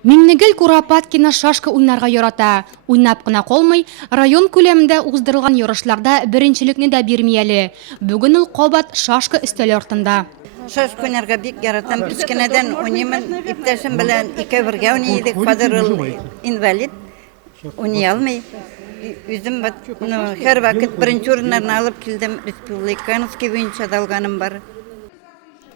Миңнегөл Куропаткина шашка уйнарга ярата. Уйнап кына калмый, район күләмендә уздырылган ярышларда беренчелекне дә бирми әле. Бүген ул кабат шашка өстәле артында. Шашка уйнарга бик яратам. Кичкенәдән уйныймын. Иптәшем белән икәү бергә уйныйдык. Фадыр инвалид. Уйный алмый. Үзем һәр вакыт беренче урыннарны алып килдем. Республиканский буенча да алганым бар.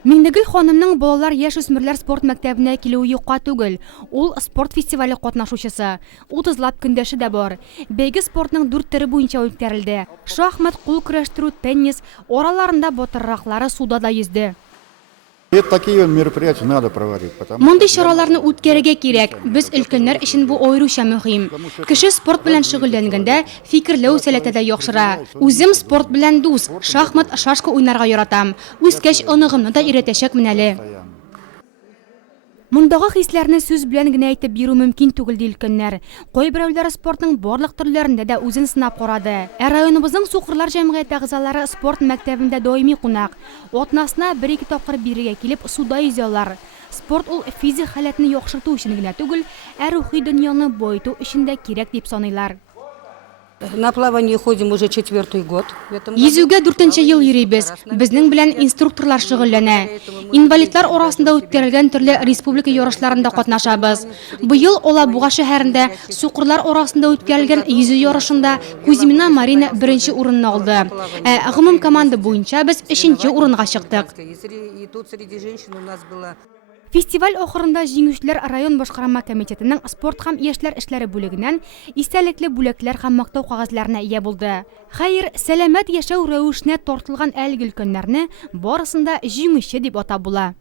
Миңнегөл ханымның балалар яшь-үсмерләр спорт мәктәбенә килүе юкка түгел. Ул спорт фестивале катнашучысы. 30 көндәше дә бар. Бәйге спортның 4 төре буенча үткәрелде. Шахмат, кул көрәштерү, теннис, араларында батырраклары суда да йөзде. Такие мероприятия надо проводить. Мондый чараларны үткәрергә кирәк. Без өлкәннәр өчен бу аеруча мөһим. Кеше спорт белән шөгыльләнгәндә фикерләү сәләте дә яхшыра. Үзем спорт белән дус, шахмат, шашка уйнарга яратам. Үскәч оныгымны да өйрәтәчәкмен әле. Мондагы хисләрне сүз белән генә әйтеп бирү мөмкин түгел ди өлкәннәр. Кайберәүләр спортның барлык төрләрендә дә үзен сынап карады. Районыбызның Сукырлар җәмгыяте әгъзалары спорт мәктәбендә даими кунак. Атнасына 1-2 тапкыр бирегә килеп суда yüзәләр. Спорт ул физик халәтне яхшырту өчен генә түгел, рухи дөньяны баету өчен дә кирәк дип саныйлар. На плавание ходим уже 4-й год. Йөзүгә 4нче ел йөрибез. Безнең белән инструкторлар шөгыльләнә. Инвалидлар арасында үткәрелгән төрле республика ярышларында катнашабыз. Быел Алабуга шәһәрендә Сукырлар арасында үткәрелгән йөзү ярышында Кузьмина Марина 1нче урынны алды. Гомум команда буенча без 3нче урынга чыктык. Фестиваль ахырында җиңүчеләр район башкарма комитетының спорт һәм яшьләр эшләре бүлегеннән истәлекле бүләкләр һәм мактау кагазларына ия булды. Хәер, сәламәт яшәү рәвешенә тартылган әлеге өлкәннәрне барысында җиңүче дип атап була.